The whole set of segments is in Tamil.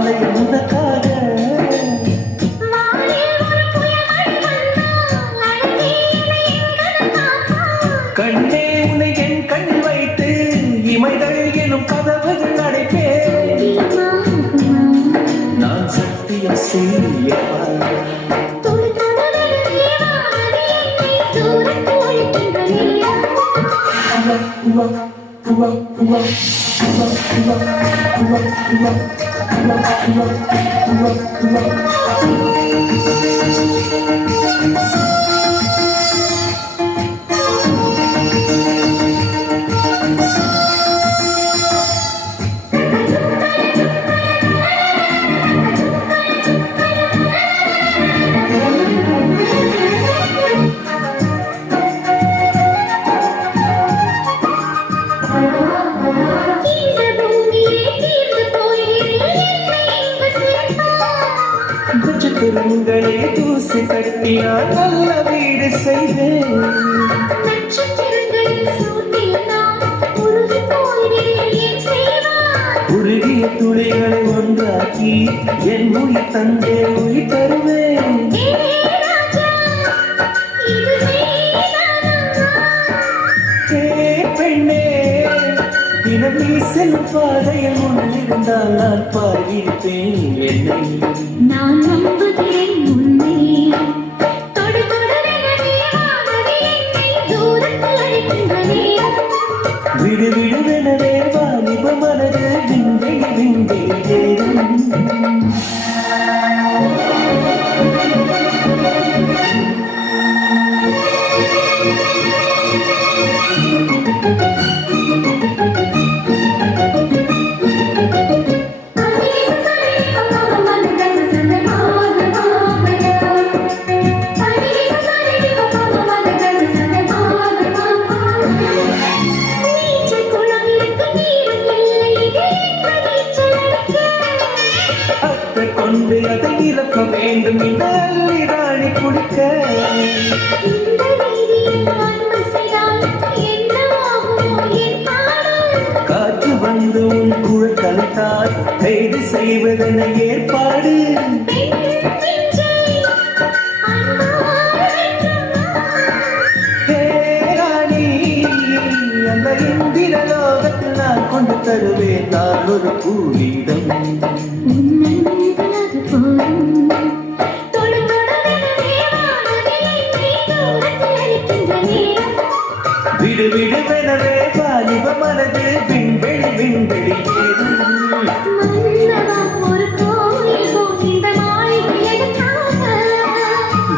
காலை உனக்காக கண்ணே உன்னை என் கண் வைத்து இமைகள் எனும் கதவுகள் அடைப்பேன் நான் சத்தியம் செய்யவா நட்சத்திரங்களே தூசி தட்டினால் நல்ல வீடு செய்வேன் உருகிய துளிகளை ஒன்றாக்கி என் உயிர் தந்தே உயிர் தருவேன் பெண்ணே தினம் நீ செல்லும் பாதையில் முன்னிருந்தால் நான் பார்வையிட்டேன் என்னை நான் நம்புகிறேன் உன்னை விடு விடுவெனவே வாலிப மனது விண்டை விண்டை ஏறும் கொண்டு அதை இழக்க வேண்டும் இந்த ராணி குடிக்க காற்று வந்து உன் குழல் கலத்தால் கைது செய்வதென ஏற்பாடு ராணி அந்த இந்திர லோகத்தில் நான் கொண்டு தருவேன் நான் ஒரு பூரிடம் விடு விடுவெனவே வாலிப மனது விண்வெளி விண்வெளி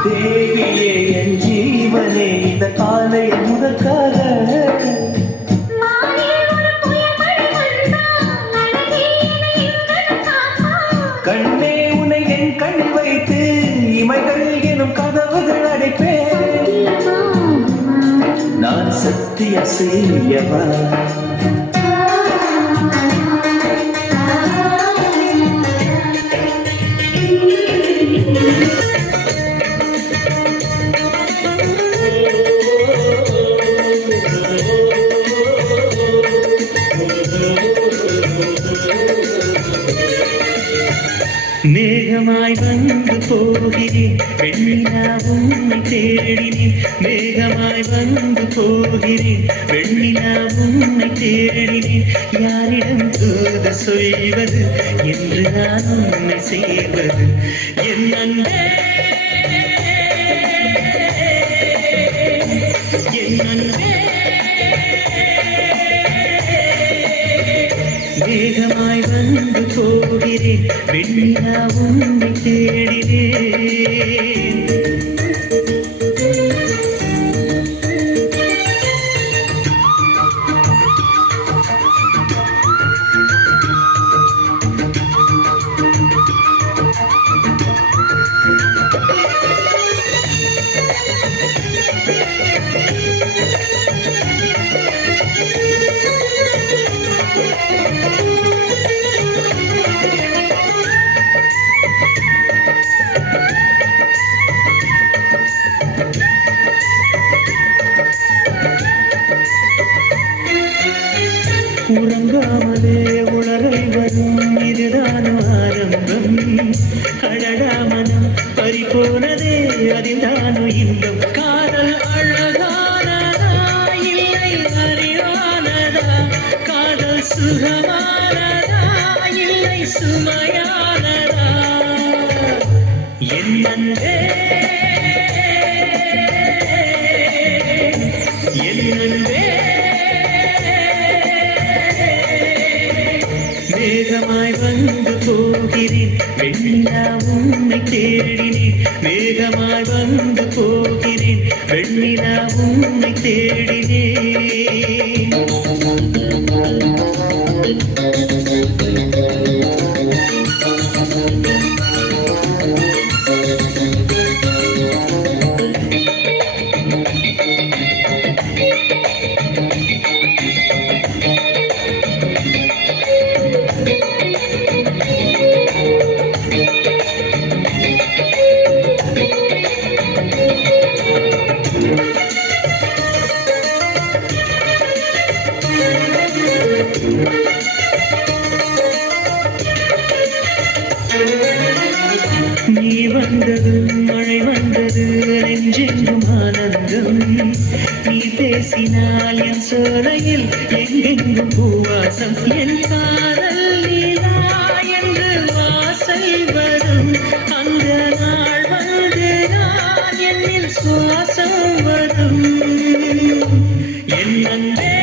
தேவியே என் ஜீவனே இந்த காலை முதற்காக கண்ணே உன்னை என் கண் வைத்து இமைகள் எனும் கதவுகள் அடைப்பேன் நான் சத்திய செய்யவா மேகமாய் வந்து போகிறேன் வெண்ணிலா உன்னை தேடினேன் மேகமாய் வந்து போகிறேன் வெண்ணிலா உன்னை தேடினேன் யாரிடம் தூது சொல்வது என்று நான் உன்னை செய்வது என் அன்பே என் அன்பே மேகமாய் வந்து போகிறேன் வெண்ணிலா உன்னை தேடினேன் உறங்காமலே உணரை வரும் இதுதான் வாரம் போனதே அதில்தானோ இன்பம் காதல் அழகானதா இல்லை அறிவானதா காதல் சுகமானதா இல்லை சுமையானதா என் அன்பே என் அன்பே மேகமாய் வந்து போகிறேன் வெண்ணிலா உன்னை தேடினேன் மேகமாய் வந்து போகிறேன் வெண்ணிலா உன்னை தேடினேன் நீ வந்தது மழை வந்தது நெஞ்செங்கும் ஆனந்தம் நீ பேசினால் என் சோலையில் எங்கெங்கும் பூவாசம் என் காதல் நீலா என்று வாசல் வரும் அந்த நாள் வந்து நான் என்னில் சுவாசம் வரும் என் அன்பே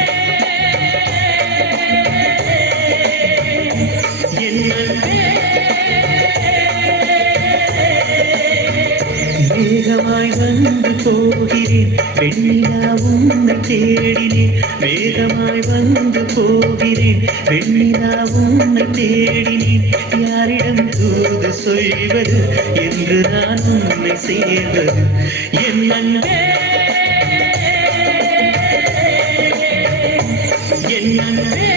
என் அன்பே மேகமாய் வந்து போகிறேன் வெண்ணிலா உன்னை தேடினேன் மேகமாய் வந்து போகிறேன் வெண்ணிலா உன்னை தேடினேன் யாரிடம் தூது சொல்வது என்று நான் உன்னை சேர்வது என் அன்பே என் அன்பே